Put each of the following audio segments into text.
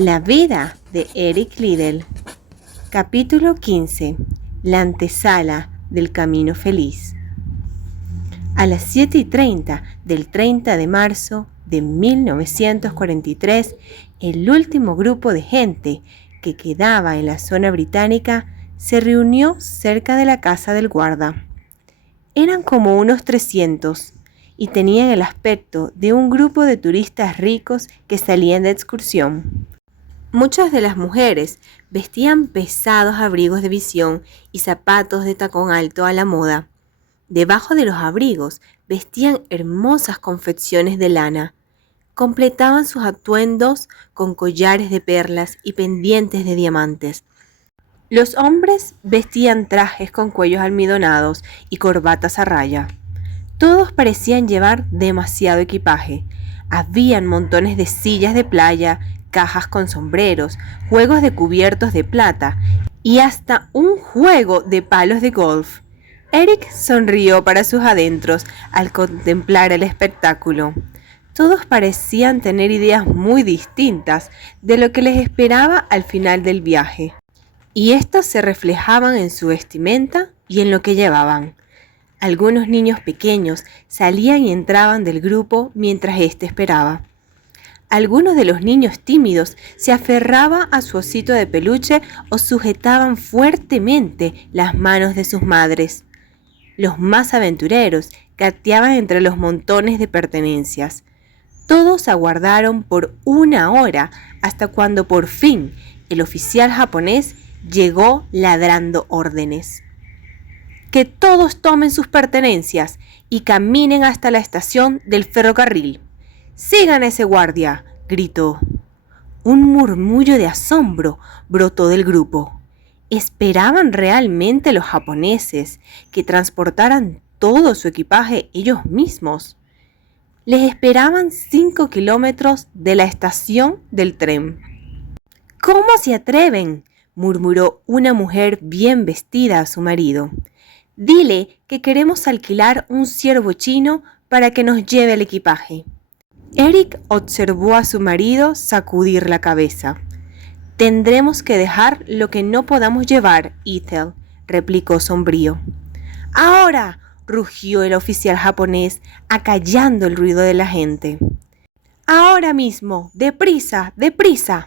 La vida de Eric Liddell. Capítulo 15. La antesala del camino feliz. A las 7:30 del 30 de marzo de 1943, el último grupo de gente que quedaba en la zona británica se reunió cerca de la casa del guarda. Eran como unos 300 y tenían el aspecto de un grupo de turistas ricos que salían de excursión. Muchas de las mujeres vestían pesados abrigos de visión y zapatos de tacón alto a la moda. Debajo de los abrigos vestían hermosas confecciones de lana. Completaban sus atuendos con collares de perlas y pendientes de diamantes. Los hombres vestían trajes con cuellos almidonados y corbatas a raya. Todos parecían llevar demasiado equipaje. Habían montones de sillas de playa, cajas con sombreros, juegos de cubiertos de plata y hasta un juego de palos de golf. Eric sonrió para sus adentros al contemplar el espectáculo. Todos parecían tener ideas muy distintas de lo que les esperaba al final del viaje, y estos se reflejaban en su vestimenta y en lo que llevaban. Algunos niños pequeños salían y entraban del grupo mientras éste esperaba. Algunos de los niños tímidos se aferraban a su osito de peluche o sujetaban fuertemente las manos de sus madres. Los más aventureros gateaban entre los montones de pertenencias. Todos aguardaron por 1 hora hasta cuando por fin el oficial japonés llegó ladrando órdenes. Que todos tomen sus pertenencias y caminen hasta la estación del ferrocarril. ¡Sigan a ese guardia!, gritó. Un murmullo de asombro brotó del grupo. ¿Esperaban realmente los japoneses que transportaran todo su equipaje ellos mismos? Les esperaban 5 kilómetros de la estación del tren. ¿Cómo se atreven?, murmuró una mujer bien vestida a su marido. Dile que queremos alquilar un ciervo chino para que nos lleve el equipaje. Eric observó a su marido sacudir la cabeza. Tendremos que dejar lo que no podamos llevar, Ethel, replicó sombrío. ¡Ahora!, rugió el oficial japonés, acallando el ruido de la gente. ¡Ahora mismo! ¡Deprisa, deprisa!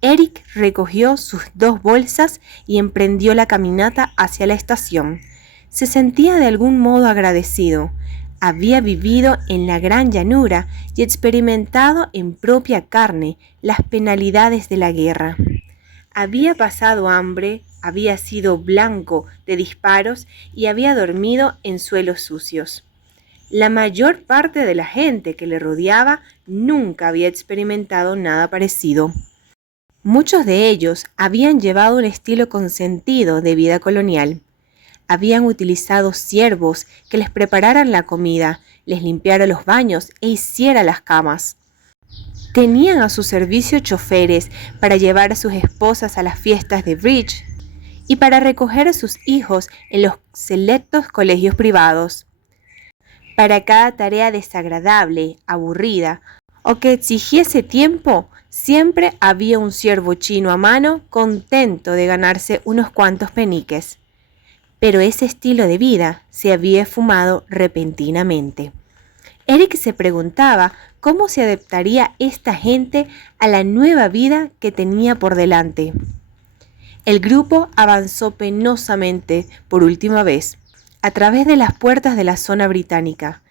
Eric recogió sus 2 bolsas y emprendió la caminata hacia la estación. Se sentía de algún modo agradecido. Había vivido en la gran llanura y experimentado en propia carne las penalidades de la guerra. Había pasado hambre, había sido blanco de disparos y había dormido en suelos sucios. La mayor parte de la gente que le rodeaba nunca había experimentado nada parecido. Muchos de ellos habían llevado un estilo consentido de vida colonial. Habían utilizado siervos que les prepararan la comida, les limpiaran los baños e hicieran las camas. Tenían a su servicio choferes para llevar a sus esposas a las fiestas de bridge y para recoger a sus hijos en los selectos colegios privados. Para cada tarea desagradable, aburrida o que exigiese tiempo, siempre había un siervo chino a mano contento de ganarse unos cuantos peniques. Pero ese estilo de vida se había esfumado repentinamente. Eric se preguntaba cómo se adaptaría esta gente a la nueva vida que tenía por delante. El grupo avanzó penosamente por última vez, a través de las puertas de la zona británica.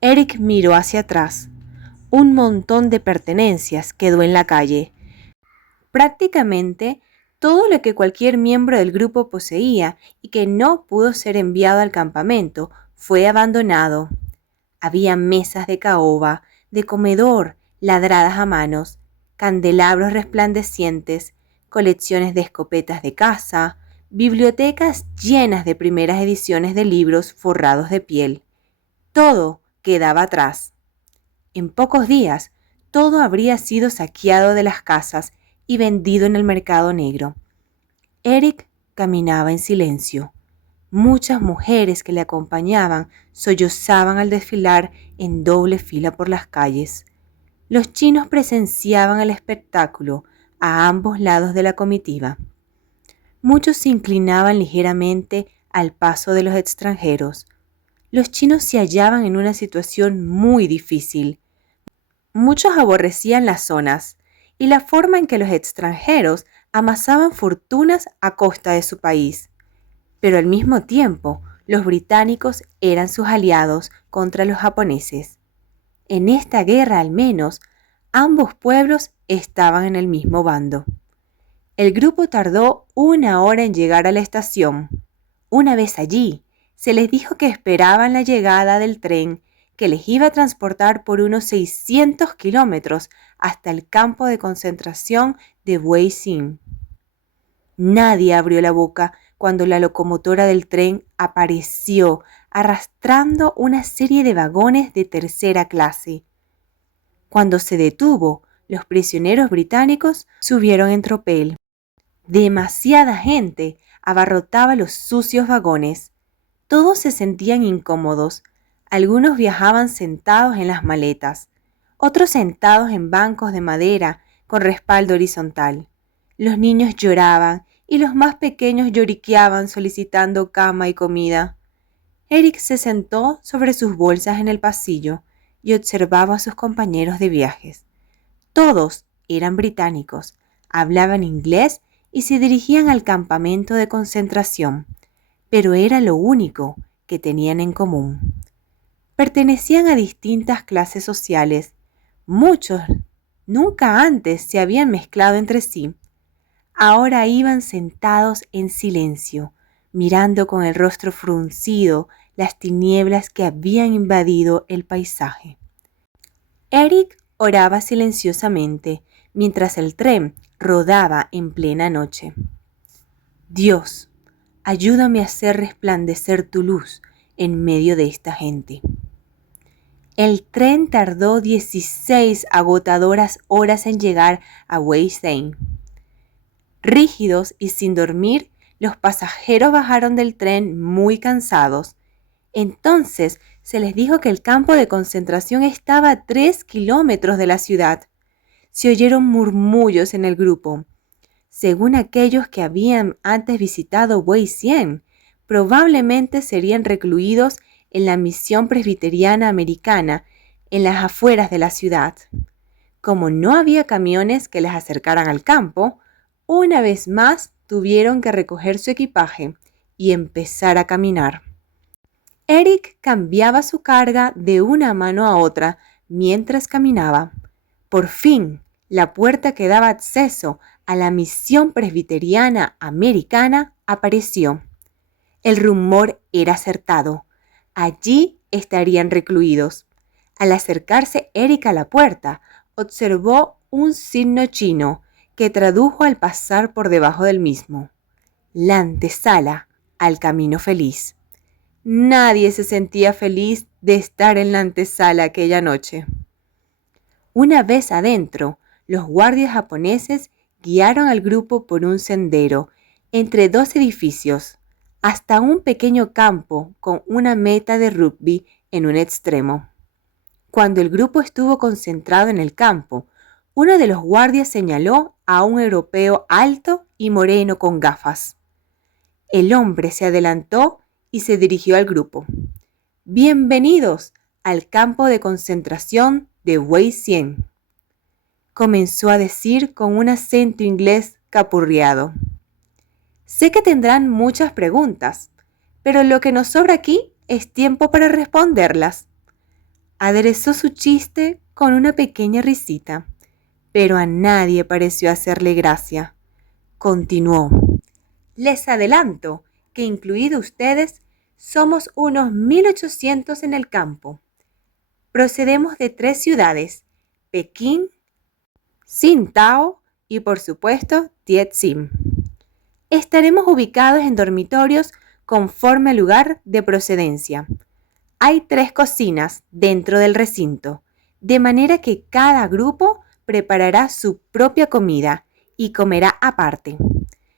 Eric miró hacia atrás. Un montón de pertenencias quedó en la calle. Prácticamente todo lo que cualquier miembro del grupo poseía y que no pudo ser enviado al campamento fue abandonado. Había mesas de caoba, de comedor ladradas a manos, candelabros resplandecientes, colecciones de escopetas de caza, bibliotecas llenas de primeras ediciones de libros forrados de piel. Todo quedaba atrás. En pocos días, todo habría sido saqueado de las casas y vendido en el mercado negro. Eric caminaba en silencio. Muchas mujeres que le acompañaban sollozaban al desfilar en doble fila por las calles. Los chinos presenciaban el espectáculo a ambos lados de la comitiva. Muchos se inclinaban ligeramente al paso de los extranjeros. Los chinos se hallaban en una situación muy difícil. Muchos aborrecían las zonas y la forma en que los extranjeros amasaban fortunas a costa de su país. Pero al mismo tiempo, los británicos eran sus aliados contra los japoneses. En esta guerra, al menos, ambos pueblos estaban en el mismo bando. El grupo tardó 1 hora en llegar a la estación. Una vez allí, se les dijo que esperaban la llegada del tren que les iba a transportar por unos 600 kilómetros hasta el campo de concentración de Wei-Sin. Nadie abrió la boca cuando la locomotora del tren apareció arrastrando una serie de vagones de tercera clase. Cuando se detuvo, los prisioneros británicos subieron en tropel. Demasiada gente abarrotaba los sucios vagones. Todos se sentían incómodos. Algunos viajaban sentados en las maletas, otros sentados en bancos de madera con respaldo horizontal. Los niños lloraban y los más pequeños lloriqueaban solicitando cama y comida. Eric se sentó sobre sus bolsas en el pasillo y observaba a sus compañeros de viajes. Todos eran británicos, hablaban inglés y se dirigían al campamento de concentración, pero era lo único que tenían en común. Pertenecían a distintas clases sociales. Muchos nunca antes se habían mezclado entre sí. Ahora iban sentados en silencio, mirando con el rostro fruncido las tinieblas que habían invadido el paisaje. Eric oraba silenciosamente mientras el tren rodaba en plena noche. Dios, ayúdame a hacer resplandecer tu luz en medio de esta gente. El tren tardó 16 agotadoras horas en llegar a Wei-Sin. Rígidos y sin dormir, los pasajeros bajaron del tren muy cansados. Entonces se les dijo que el campo de concentración estaba a 3 kilómetros de la ciudad. Se oyeron murmullos en el grupo. Según aquellos que habían antes visitado Wei-Sin, probablemente serían recluidos en la misión presbiteriana americana en las afueras de la ciudad. Como no había camiones que les acercaran al campo, una vez más tuvieron que recoger su equipaje y empezar a caminar. Eric cambiaba su carga de una mano a otra mientras caminaba. Por fin, la puerta que daba acceso a la misión presbiteriana americana apareció. El rumor era acertado. Allí estarían recluidos. Al acercarse Eric a la puerta, observó un signo chino que tradujo al pasar por debajo del mismo: la antesala al camino feliz. Nadie se sentía feliz de estar en la antesala aquella noche. Una vez adentro, los guardias japoneses guiaron al grupo por un sendero entre 2 edificios hasta un pequeño campo con una meta de rugby en un extremo. Cuando el grupo estuvo concentrado en el campo, uno de los guardias señaló a un europeo alto y moreno con gafas. El hombre se adelantó y se dirigió al grupo. «Bienvenidos al campo de concentración de Wei-Sin», comenzó a decir con un acento inglés capurriado. «Sé que tendrán muchas preguntas, pero lo que nos sobra aquí es tiempo para responderlas». Aderezó su chiste con una pequeña risita, pero a nadie pareció hacerle gracia. Continuó: «Les adelanto que, incluidos ustedes, somos unos 1800 en el campo. Procedemos de 3 ciudades: Pekín, Tsingtao y, por supuesto, Tientsin. Estaremos ubicados en dormitorios conforme al lugar de procedencia. Hay 3 cocinas dentro del recinto, de manera que cada grupo preparará su propia comida y comerá aparte.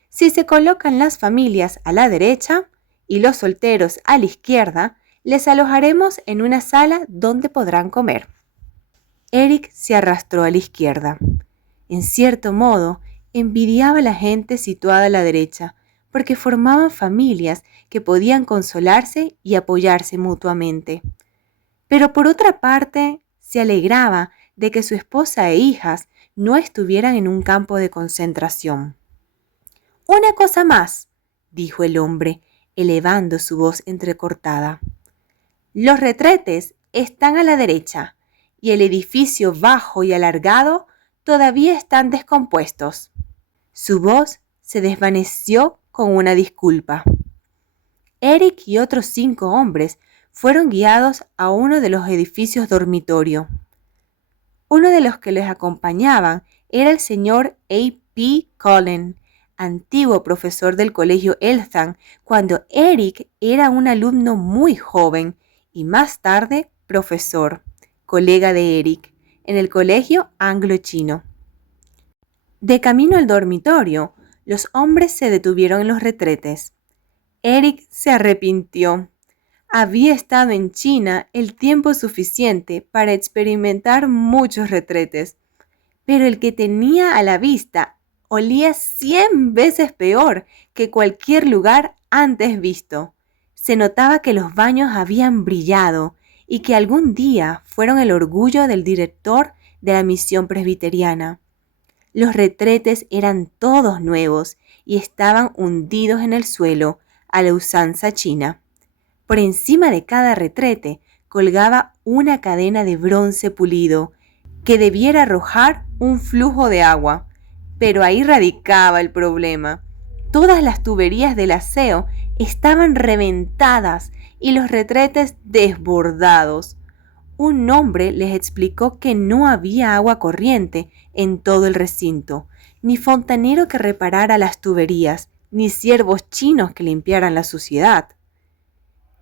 Si se colocan las familias a la derecha y los solteros a la izquierda, les alojaremos en una sala donde podrán comer». Eric se arrastró a la izquierda. En cierto modo, envidiaba a la gente situada a la derecha, porque formaban familias que podían consolarse y apoyarse mutuamente. Pero por otra parte, se alegraba de que su esposa e hijas no estuvieran en un campo de concentración. «Una cosa más», dijo el hombre, elevando su voz entrecortada. «Los retretes están a la derecha y el edificio bajo y alargado todavía están descompuestos». Su voz se desvaneció con una disculpa. Eric y otros 5 hombres fueron guiados a uno de los edificios dormitorio. Uno de los que les acompañaban era el señor A.P. Cullen, antiguo profesor del colegio Eltham, cuando Eric era un alumno muy joven y más tarde profesor, colega de Eric, en el colegio anglo-chino. De camino al dormitorio, los hombres se detuvieron en los retretes. Eric se arrepintió. Había estado en China el tiempo suficiente para experimentar muchos retretes, pero el que tenía a la vista olía 100 veces peor que cualquier lugar antes visto. Se notaba que los baños habían brillado y que algún día fueron el orgullo del director de la misión presbiteriana. Los retretes eran todos nuevos y estaban hundidos en el suelo a la usanza china. Por encima de cada retrete colgaba una cadena de bronce pulido que debiera arrojar un flujo de agua. Pero ahí radicaba el problema. Todas las tuberías del aseo estaban reventadas y los retretes desbordados. Un hombre les explicó que no había agua corriente en todo el recinto, ni fontanero que reparara las tuberías, ni siervos chinos que limpiaran la suciedad.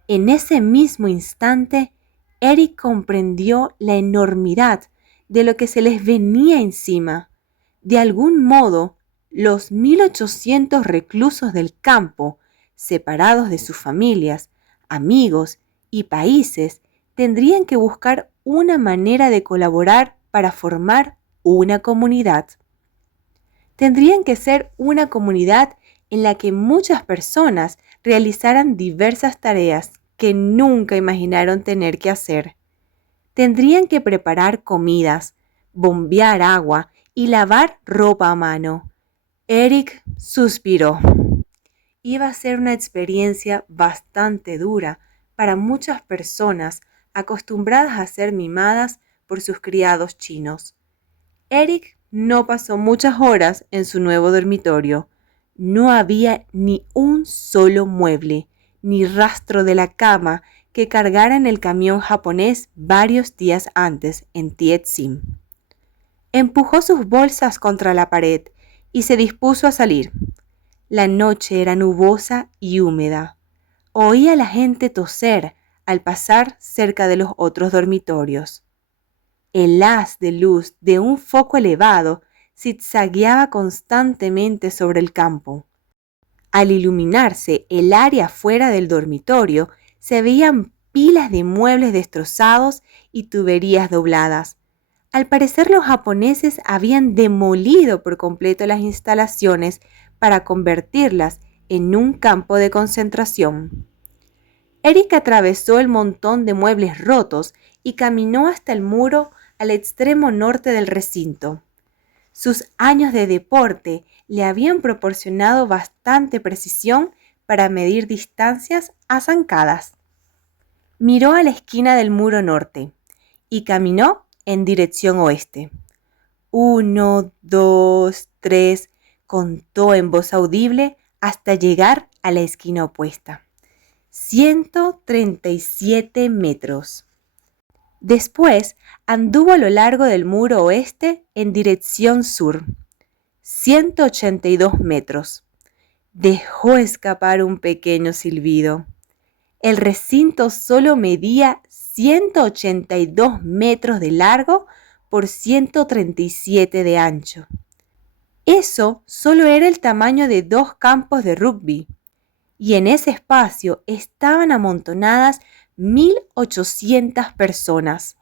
En ese mismo instante, Eric comprendió la enormidad de lo que se les venía encima. De algún modo, los 1.800 reclusos del campo, separados de sus familias, amigos y países, tendrían que buscar una manera de colaborar para formar una comunidad. Tendrían que ser una comunidad en la que muchas personas realizaran diversas tareas que nunca imaginaron tener que hacer. Tendrían que preparar comidas, bombear agua y lavar ropa a mano. Eric suspiró. Iba a ser una experiencia bastante dura para muchas personas acostumbradas a ser mimadas por sus criados chinos. Eric no pasó muchas horas en su nuevo dormitorio. No había ni un solo mueble, ni rastro de la cama que cargara en el camión japonés varios días antes en Tientsin. Empujó sus bolsas contra la pared y se dispuso a salir. La noche era nubosa y húmeda. Oía a la gente toser al pasar cerca de los otros dormitorios. El haz de luz de un foco elevado zigzagueaba constantemente sobre el campo. Al iluminarse el área fuera del dormitorio, se veían pilas de muebles destrozados y tuberías dobladas. Al parecer, los japoneses habían demolido por completo las instalaciones para convertirlas en un campo de concentración. Eric atravesó el montón de muebles rotos y caminó hasta el muro al extremo norte del recinto. Sus años de deporte le habían proporcionado bastante precisión para medir distancias a zancadas. Miró a la esquina del muro norte y caminó en dirección oeste. 1, 2, 3, contó en voz audible hasta llegar a la esquina opuesta. 137 metros. Después anduvo a lo largo del muro oeste en dirección sur. 182 metros. Dejó escapar un pequeño silbido. El recinto solo medía 182 metros de largo por 137 de ancho. Eso solo era el tamaño de 2 campos de rugby. Y en ese espacio estaban amontonadas 1.800 personas.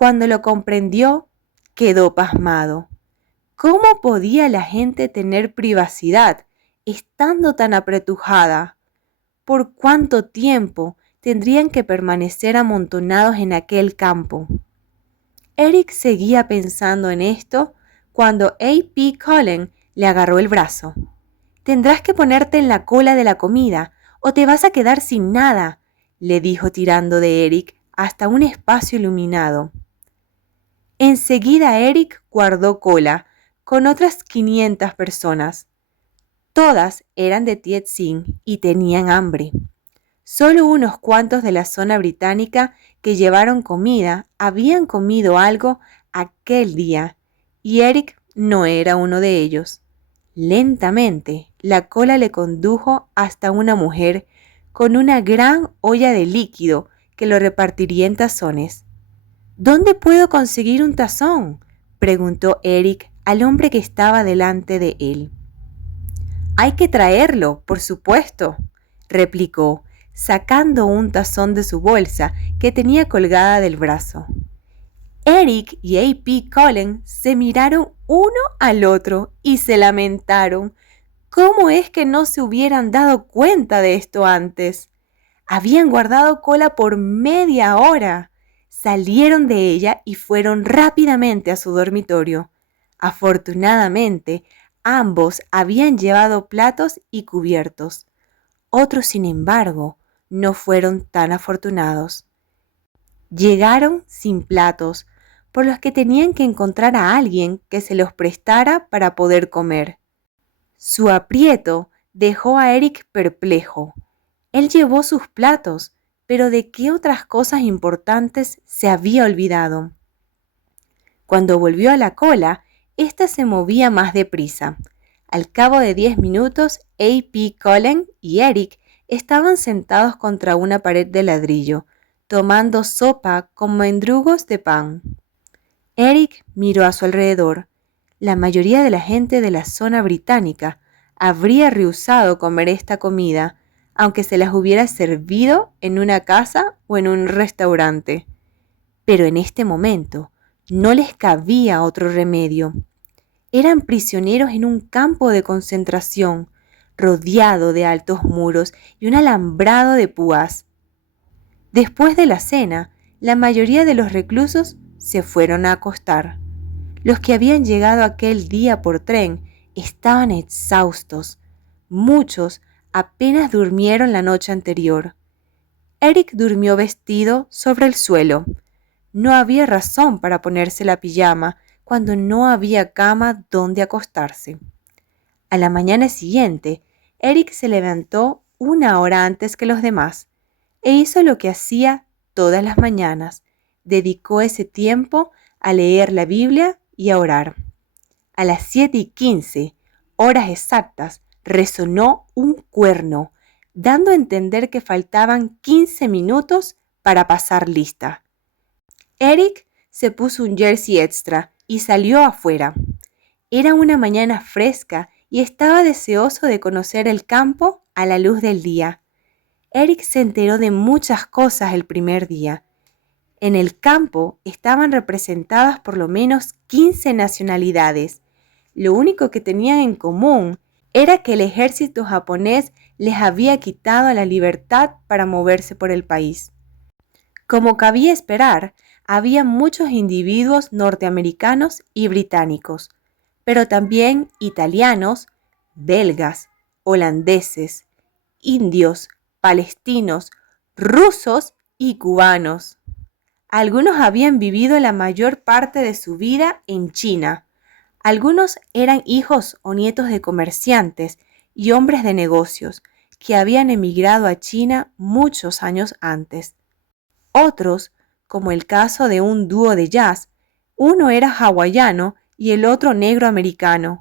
Cuando lo comprendió, quedó pasmado. ¿Cómo podía la gente tener privacidad estando tan apretujada? ¿Por cuánto tiempo tendrían que permanecer amontonados en aquel campo? Eric seguía pensando en esto cuando A.P. Cullen le agarró el brazo. «Tendrás que ponerte en la cola de la comida o te vas a quedar sin nada», le dijo tirando de Eric hasta un espacio iluminado. Enseguida Eric guardó cola con otras 500 personas. Todas eran de Tietzing y tenían hambre. Solo unos cuantos de la zona británica que llevaron comida habían comido algo aquel día, y Eric no era uno de ellos. Lentamente, la cola le condujo hasta una mujer con una gran olla de líquido que lo repartiría en tazones. «¿Dónde puedo conseguir un tazón?», preguntó Eric al hombre que estaba delante de él. «Hay que traerlo, por supuesto», replicó, sacando un tazón de su bolsa que tenía colgada del brazo. Eric y A.P. Cullen se miraron uno al otro y se lamentaron. ¿Cómo es que no se hubieran dado cuenta de esto antes? Habían guardado cola por media hora. Salieron de ella y fueron rápidamente a su dormitorio. Afortunadamente, ambos habían llevado platos y cubiertos. Otros, sin embargo, no fueron tan afortunados. Llegaron sin platos, por los que tenían que encontrar a alguien que se los prestara para poder comer. Su aprieto dejó a Eric perplejo. Él llevó sus platos, pero ¿de qué otras cosas importantes se había olvidado? Cuando volvió a la cola, ésta se movía más deprisa. Al cabo de 10 minutos, A.P. Cullen y Eric estaban sentados contra una pared de ladrillo, tomando sopa con mendrugos de pan. Eric miró a su alrededor. La mayoría de la gente de la zona británica habría rehusado comer esta comida, aunque se las hubiera servido en una casa o en un restaurante. Pero en este momento no les cabía otro remedio. Eran prisioneros en un campo de concentración, rodeado de altos muros y un alambrado de púas. Después de la cena, la mayoría de los reclusos se fueron a acostar. Los que habían llegado aquel día por tren estaban exhaustos. Muchos apenas durmieron la noche anterior. Eric durmió vestido sobre el suelo. No había razón para ponerse la pijama cuando no había cama donde acostarse. A la mañana siguiente, Eric se levantó 1 hora antes que los demás e hizo lo que hacía todas las mañanas. Dedicó ese tiempo a leer la Biblia y a orar. A las 7:15, horas exactas, resonó un cuerno, dando a entender que faltaban 15 minutos para pasar lista. Eric se puso un jersey extra y salió afuera. Era una mañana fresca y estaba deseoso de conocer el campo a la luz del día. Eric se enteró de muchas cosas el primer día. En el campo estaban representadas por lo menos 15 nacionalidades. Lo único que tenían en común era que el ejército japonés les había quitado la libertad para moverse por el país. Como cabía esperar, había muchos individuos norteamericanos y británicos, pero también italianos, belgas, holandeses, indios, palestinos, rusos y cubanos. Algunos habían vivido la mayor parte de su vida en China. Algunos eran hijos o nietos de comerciantes y hombres de negocios que habían emigrado a China muchos años antes. Otros, como el caso de un dúo de jazz, uno era hawaiano y el otro negro americano,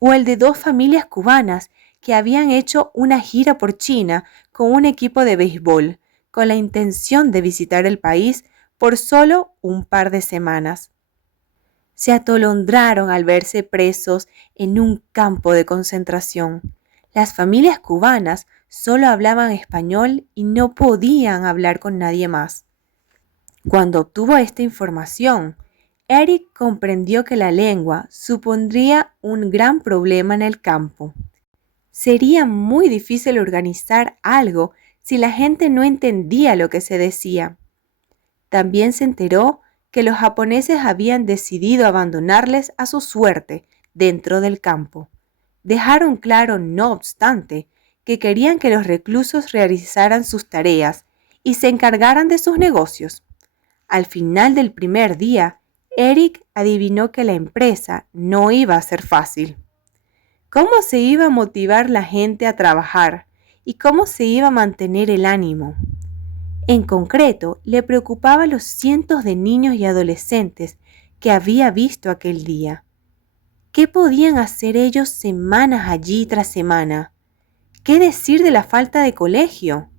o el de 2 familias cubanas que habían hecho una gira por China con un equipo de béisbol, con la intención de visitar el país por solo un par de semanas. Se atolondraron al verse presos en un campo de concentración. Las familias cubanas solo hablaban español y no podían hablar con nadie más. Cuando obtuvo esta información, Eric comprendió que la lengua supondría un gran problema en el campo. Sería muy difícil organizar algo si la gente no entendía lo que se decía. También se enteró que los japoneses habían decidido abandonarles a su suerte dentro del campo. Dejaron claro, no obstante, que querían que los reclusos realizaran sus tareas y se encargaran de sus negocios. Al final del primer día, Eric adivinó que la empresa no iba a ser fácil. ¿Cómo se iba a motivar la gente a trabajar y cómo se iba a mantener el ánimo? En concreto, le preocupaban los cientos de niños y adolescentes que había visto aquel día. ¿Qué podían hacer ellos semanas allí tras semana? ¿Qué decir de la falta de colegio?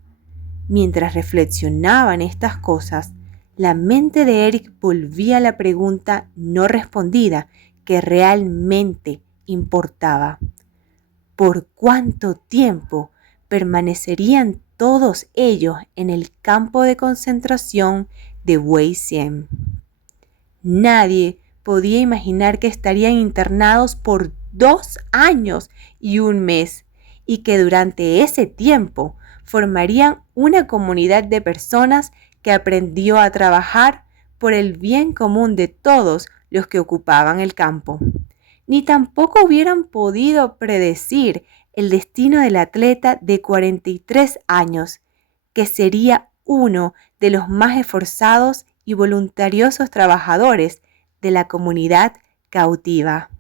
Mientras reflexionaban estas cosas, la mente de Eric volvía a la pregunta no respondida que realmente importaba. ¿Por cuánto tiempo permanecerían todos ellos en el campo de concentración de Wei-Sien? Nadie podía imaginar que estarían internados por 2 años y 1 mes y que durante ese tiempo formarían una comunidad de personas que aprendió a trabajar por el bien común de todos los que ocupaban el campo. Ni tampoco hubieran podido predecir el destino del atleta de 43 años, que sería uno de los más esforzados y voluntariosos trabajadores de la comunidad cautiva.